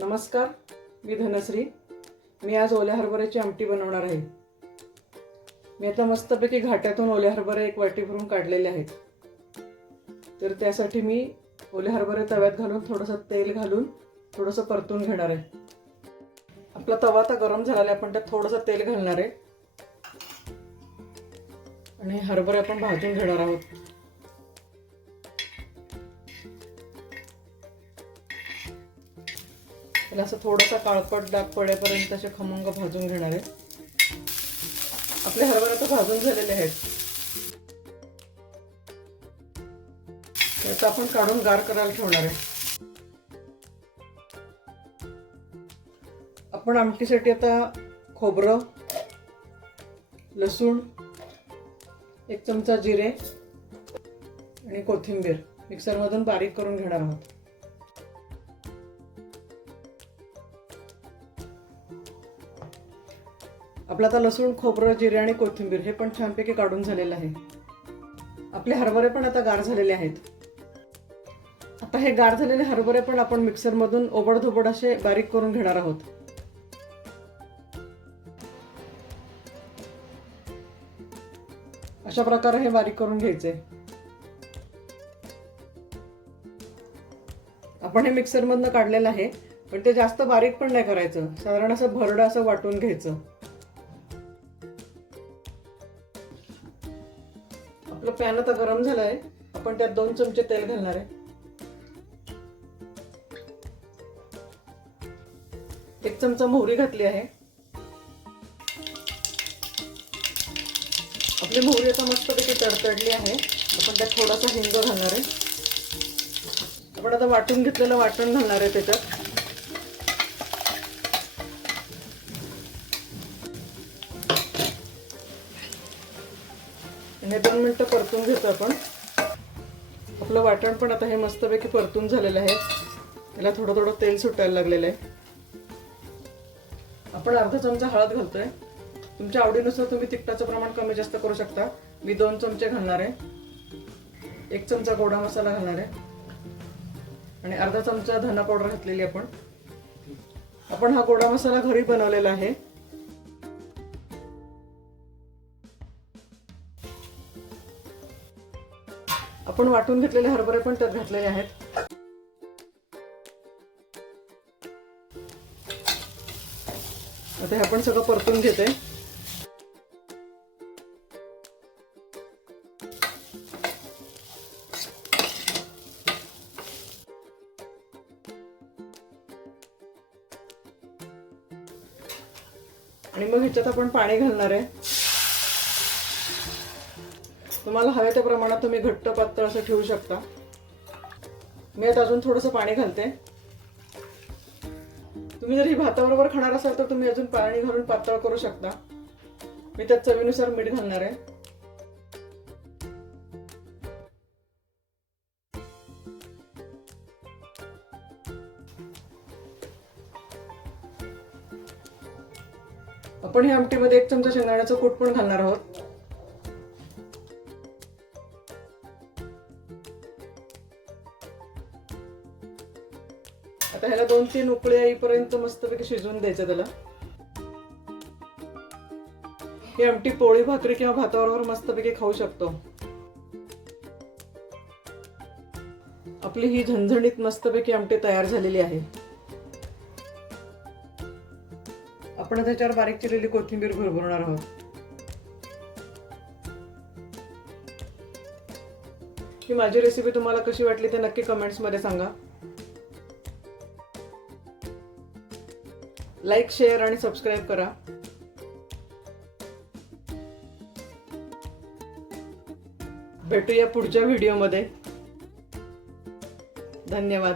नमस्कार मी धनश्री. मी आज ओल्या हरभऱ्याची आमटी बनवणार आहे. मी आता मस्तपैकी घाट्यातून ओल्या हरभरे एक वाटी भरून काढलेले आहेत. तर त्यासाठी मी ओले हरभरे तव्यात घालून थोडंसं तेल घालून थोडंसं परतून घेणार आहे. आपला तवा आता गरम झालेला आहे आपण त्यात थोडंसं तेल घालणार आहे. आणि हरभरे आपण भाजून घेणार आहोत. याला असं थोडासा काळपट डाग पडेपर्यंत असे खमंग भाजून घेणार आहे आपले हरभरे तर भाजून झालेले आहेत त्याचं आपण काढून गार करायला ठेवणार आहे. आपण आमटीसाठी आता खोबरं लसूण एक चमचा जिरे आणि कोथिंबीर मिक्सरमधून बारीक करून घेणार आहोत. आपलं आता लसूण खोबरं जिरे आणि कोथिंबीर हे पण छानपैकी काढून झालेलं आहे. आपले हरभरे पण आता गार झालेले आहेत. आता हे गार झालेले हरभरे पण आपण मिक्सरमधून ओबडधोबड असे बारीक करून घेणार आहोत. अशा प्रकारे हे बारीक करून घ्यायचे. आपण हे मिक्सरमधनं काढलेलं आहे पण ते जास्त बारीक पण नाही करायचं. साधारण असं भरडं असं वाटून घ्यायचं. पॅन आता गरम झाला आहे आपण त्यात दोन चमचे तेल घालणार आहे. एक चमचा मोहरी घातली आहे. आपली मोहरी आता मस्तपैकी तडतडली आहे. आपण त्यात थोडासा हिंग घालणार आहे. आपण आता वाटून घेतलेलं वाटण घालणार आहे त्याच्यात. हे दोन मिनटं परतून घेतो आपण. आपलं वाटण पण आता हे मस्तपैकी परतून झालेलं आहे. त्याला थोडं थोडं तेल सुटायला लागलेलं आहे. आपण अर्धा चमचा हळद घालतोय. तुमच्या आवडीनुसार तुम्ही तिखटाचं प्रमाण कमी जास्त करू शकता. मी दोन चमचे घालणार आहे. एक चमचा गोडा मसाला घालणार आहे. आणि अर्धा चमचा धना पावडर घातलेली आपण. आपण हा गोडा मसाला घरी बनवलेला आहे. आपण वाटून घेतलेले हरभरे पण त्यात घातलेले आहेत. आता हे आपण सगळं परतून घेते. आणि मग ह्याच्यात आपण पाणी घालणार आहे. तुम्हाला हव्या त्या प्रमाणात तुम्ही घट्ट पातळ असं ठेवू शकता. मी आता अजून थोडंसं पाणी घालते. तुम्ही जर ही भाताबरोबर खाणार असाल तर तुम्ही अजून पाणी घालून पातळ करू शकता. मी त्यात चवीनुसार मीठ घालणार आहे. आपण ह्या आमटीमध्ये एक चमचा शेंगदाण्याचं कूट पण घालणार आहोत. आता ह्याला दोन तीन उकळे येईपर्यंत मस्तपैकी शिजवून द्यायचं त्याला. ही आमटी पोळी भाकरी किंवा भाताबरोबर मस्तपैकी खाऊ शकतो. आपली ही झणझणीत मस्तपैकी आमटी तयार झालेली आहे. आपण त्याच्यावर बारीक चिरलेली कोथिंबीर भरभरणार आहोत. ही माझी रेसिपी तुम्हाला कशी वाटली ते नक्की कमेंट्समध्ये सांगा. लाईक शेअर आणि सबस्क्राईब करा. भेटूया पुढच्या व्हिडिओमध्ये. धन्यवाद.